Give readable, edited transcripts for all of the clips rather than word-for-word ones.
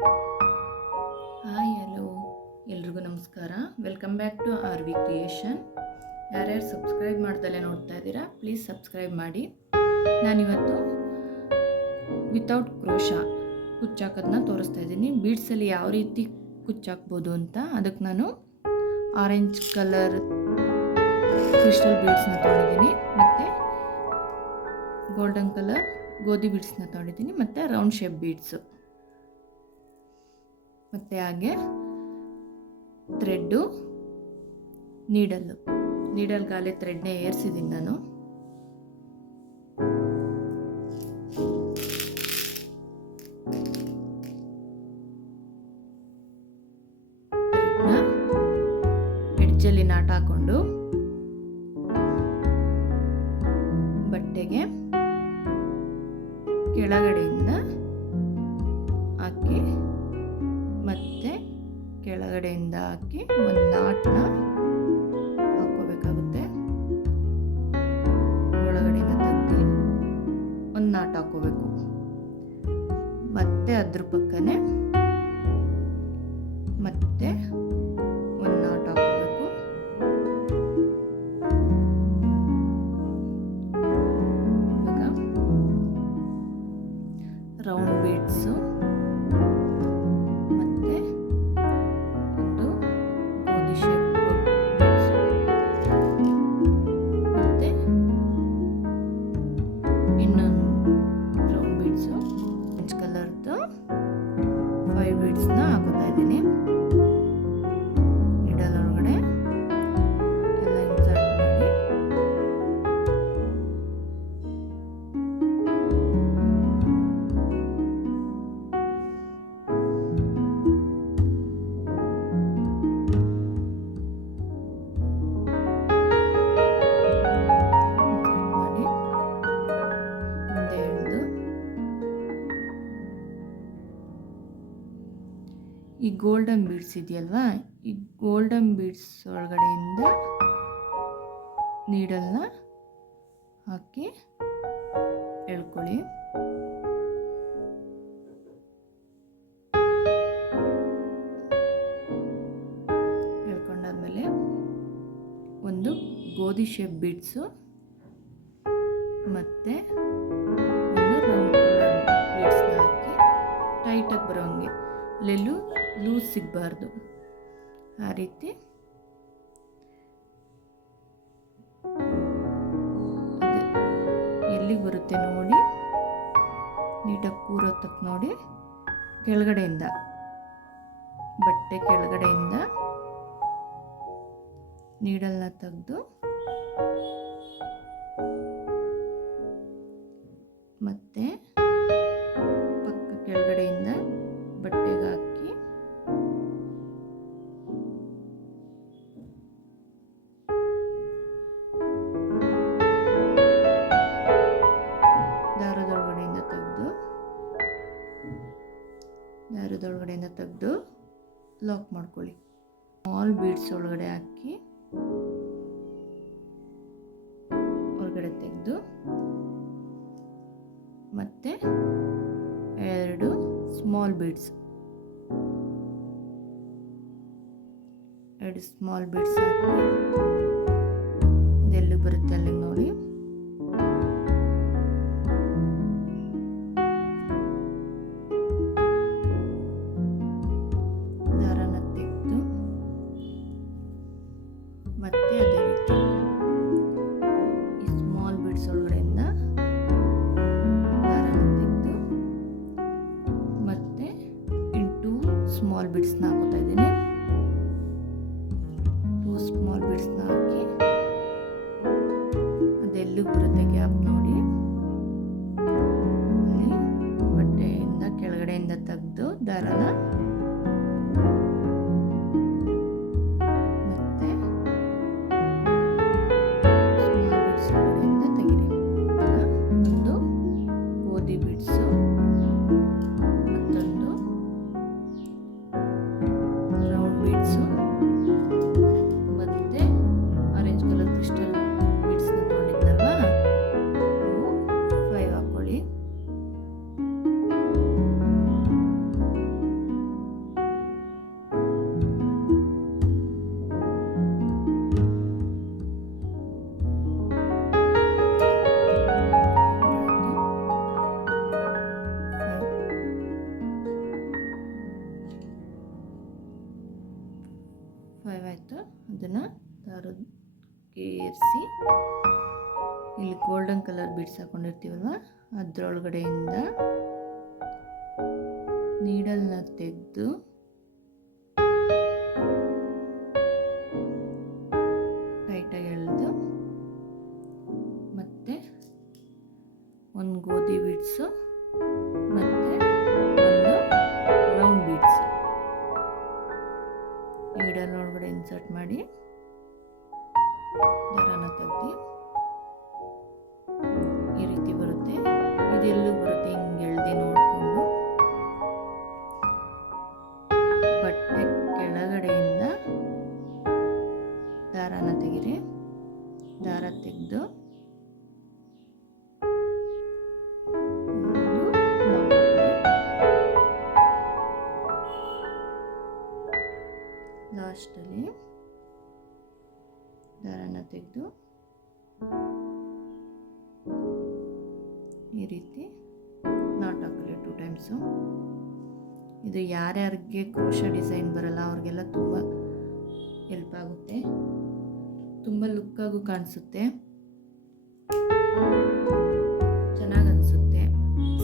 Hi hello ಎಲ್ರಿಗೂ ನಮಸ್ಕಾರ. Welcome back to R V creation. ಯಾರ್ಯಾರು ಸಬ್ಸ್ಕ್ರೈಬ್ ಮಾಡ್ದಲ್ಲೇ ನೋಡ್ತಾ ಇದ್ದೀರಾ, ಪ್ಲೀಸ್ ಸಬ್ಸ್ಕ್ರೈಬ್ ಮಾಡಿ. ನಾನಿವತ್ತು ವಿತೌಟ್ ಕ್ರೋಶಾ ಕುಚ್ಚಾಕೋದನ್ನ ತೋರಿಸ್ತಾ ಇದ್ದೀನಿ. ಬೀಡ್ಸಲ್ಲಿ ಯಾವ ರೀತಿ ಕುಚ್ಚಾಕ್ಬೋದು ಅಂತ. ಅದಕ್ಕೆ ನಾನು ಆರೆಂಜ್ ಕಲರ್ ಕ್ರಿಸ್ಟಲ್ ಬೀಡ್ಸ್ನ ತೊಗೊಂಡಿದ್ದೀನಿ, ಮತ್ತು ಗೋಲ್ಡನ್ ಕಲರ್ ಗೋಧಿ ಬೀಡ್ಸ್ನ ತೊಗೊಂಡಿದ್ದೀನಿ, ಮತ್ತು ರೌಂಡ್ ಶೇಪ್ ಬೀಡ್ಸು, ಮತ್ತು ಹಾಗೆ ಥ್ರೆಡ್ಡು, ನೀಡಲ್ಗಾಲೆ ಥ್ರೆಡ್ನೇ ಏರಿಸಿದ್ದೀನಿ ನಾನು. ಎಡ್ಜಲ್ಲಿ ನಾಟ ಹಾಕೊಂಡು ಬಟ್ಟೆಗೆ ಕೆಳಗಡೆಯಿಂದ ಹಾಕಿ ಮತ್ತೆ ಕೆಳಗಡೆಯಿಂದ ಹಾಕಿ ಒಂದು ನಾಟನ್ನ ಹಾಕೋಬೇಕಾಗುತ್ತೆ. ಒಳಗಡೆಯಿಂದ ತೆಗ್ದು ಒಂದು ನಾಟ್ ಹಾಕೋಬೇಕು. ಮತ್ತೆ ಅದ್ರ ಪಕ್ಕನೆ ಮತ್ತೆ ಒಂದು ನಾಟ್ ಹಾಕೋಬೇಕು. ಇವಾಗ ರೌಂಡ್ ಬೀಡ್ಸು ಹಾಕೋತಾ ಇದ್ದೀನಿ. ನೀಡಲ್ ಒಳಗಡೆ ಎಲ್ಲ ಇನ್ಸರ್ಟ್ ಮಾಡಿ ಮುಂದೆ ಎಳೆದು ಈ ಗೋಲ್ಡನ್ ಬೀಡ್ಸ್ ಇದೆಯಲ್ವಾ, ಈ ಗೋಲ್ಡನ್ ಬೀಡ್ಸ್ ಒಳಗಡೆಯಿಂದ ನೀಡಲ್ನ ಹಾಕಿ ಎಳ್ಕೊಳ್ಳಿ. ಎಳ್ಕೊಂಡಾದ್ಮೇಲೆ ಒಂದು ಗೋಧಿ ಶೇಪ್ ಬೀಡ್ಸು ಮತ್ತು ಒಂದು ರೌಂಡ್ ಕಲರ್ ಬೀಡ್ಸ್ನ ಹಾಕಿ ಟೈಟಾಗಿ ಬರೋಂಗೆ, ಅಲ್ಲೆಲ್ಲೂ ಲೂಸ್ ಸಿಗಬಾರ್ದು. ಆ ರೀತಿ ಎಲ್ಲಿಗೆ ಬರುತ್ತೆ ನೋಡಿ, ನೀಟಾಗಿ ಕೂರೋ ತಕ್ಕ ನೋಡಿ ಕೆಳಗಡೆಯಿಂದ, ಬಟ್ಟೆ ಕೆಳಗಡೆಯಿಂದ ನೀಡಲ್ನ ತೆಗೆದು ಮತ್ತೆ ಪಕ್ಕ ಕೆಳಗಡೆಯಿಂದ ಬಟ್ಟೆಗೆ ಹಾಕಿ ದಾರದೊಳಗಡೆಯಿಂದ ತೆಗೆದು ಲಾಕ್ ಮಾಡ್ಕೊಳ್ಳಿ. ಸ್ಮಾಲ್ ಬೀಡ್ಸ್ ಒಳಗಡೆ ಹಾಕಿ ಒಳಗಡೆ ತೆಗೆದು ಮತ್ತೆ ಎರಡು ಸ್ಮಾಲ್ ಬೀಡ್ಸ್ ಹಾಕಿ ಇದೆಲ್ಲಿ ಬರುತ್ತೆ ಅಲ್ಲಿ ನೋಡಿ ದಾರನ ತೆಗೆದು ಮತ್ತೆ ಅದೇ ರೀತಿ ಈ ಸ್ಮಾಲ್ ಬೀಡ್ಸ್ ಒಳಗಡೆಯಿಂದ ದಾರನ ತೆಗೆದು ಮತ್ತೆ ಇಂಟು ಸ್ಮಾಲ್ ಬೀಡ್ಸ್ನ ಹಾಕೋತಾ ಇದ್ದೀನಿ. ಸ್ಮಾಲ್ ಬೀಡ್ಸ್ನ ಹಾಕಿ ಅದೆಲ್ಲೂ ಬರುತ್ತೆ ಗ್ಯಾಪ್ ನೋಡಿ, ಅಲ್ಲಿ ಬಟ್ಟೆಯಿಂದ ಕೆಳಗಡೆಯಿಂದ ತೆಗೆದು ದಾರನ ಮತ್ತೆ ಸ್ಮಾಲ್ ಬೀಡ್ಸ್ ಒಳಗಡೆಯಿಂದ ತೆಗೀರಿ. ಒಂದು ಗೋಧಿ ಬೀಡ್ಸು, ಮತ್ತೊಂದು round beads, orange colour crystal ಬೀಡ್ಸ್ನ ತೊಗೊಂಡಿದ್ನಲ್ವಾ, ನೀವು 5 ಹಾಕೊಳ್ಳಿ. ಅದನ್ನು ದಾರಕ್ಕೆ ಏರಿಸಿ ಇಲ್ಲಿ ಗೋಲ್ಡನ್ ಕಲರ್ ಬೀಡ್ಸ್ ಹಾಕೊಂಡಿರ್ತೀವಲ್ವ ಅದರೊಳಗಡೆಯಿಂದ ನೀಡಲ್ನ ತೆಗೆದು ಟೈಟಾಗಿ ಎಳೆದು ಮತ್ತೆ ಒಂದು ಗೋಧಿ ಬೀಡ್ಸು ಮತ್ತು ಒಂದು ರೌಂಡ್ ಬೀಡ್ಸು ನೀಡಲ್ ಒಳಗಡೆ ಇನ್ಸರ್ಟ್ ಮಾಡಿ ದಾರನ ತೆಗ್ದು ಈ ರೀತಿ ಬರುತ್ತೆ. ಇದೆಲ್ಲೂ ಬರುತ್ತೆ ಹಿಂಗೆ ಎಳ್ದು ನೋಡಿಕೊಂಡು ಬಟ್ಟೆ ಕೆಳಗಡೆಯಿಂದ ದಾರನ ತೆಗೀರಿ. ದಾರ ತೆಗೆದು ಲಾಸ್ಟಲ್ಲಿ ದಾರನ ತೆಗೆದು ಈ ರೀತಿ ನಾಟ್ ಹಾಕಲಿ 2 ಟೈಮ್ಸು. ಇದು ಯಾರ್ಯಾರಿಗೆ ಕ್ರೋಶ ಡಿಸೈನ್ ಬರಲ್ಲ ಅವ್ರಿಗೆಲ್ಲ ತುಂಬ ಹೆಲ್ಪ್ ಆಗುತ್ತೆ, ತುಂಬ ಲುಕ್ಕಾಗೂ ಕಾಣಿಸುತ್ತೆ, ಚೆನ್ನಾಗಿ ಅನಿಸುತ್ತೆ.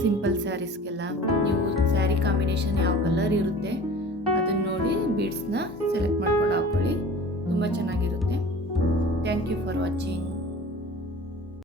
ಸಿಂಪಲ್ ಸ್ಯಾರೀಸ್ಗೆಲ್ಲ ನೀವು ಸ್ಯಾರಿ ಕಾಂಬಿನೇಷನ್ ಯಾವ ಕಲರ್ ಇರುತ್ತೆ ಅದನ್ನು ನೋಡಿ ಬೀಡ್ಸ್ನ ಸೆಲೆಕ್ಟ್ ಮಾಡ್ಕೊಂಡು ಹಾಕ್ಕೊಳ್ಳಿ, ತುಂಬ ಚೆನ್ನಾಗಿರುತ್ತೆ. Thank you for watching.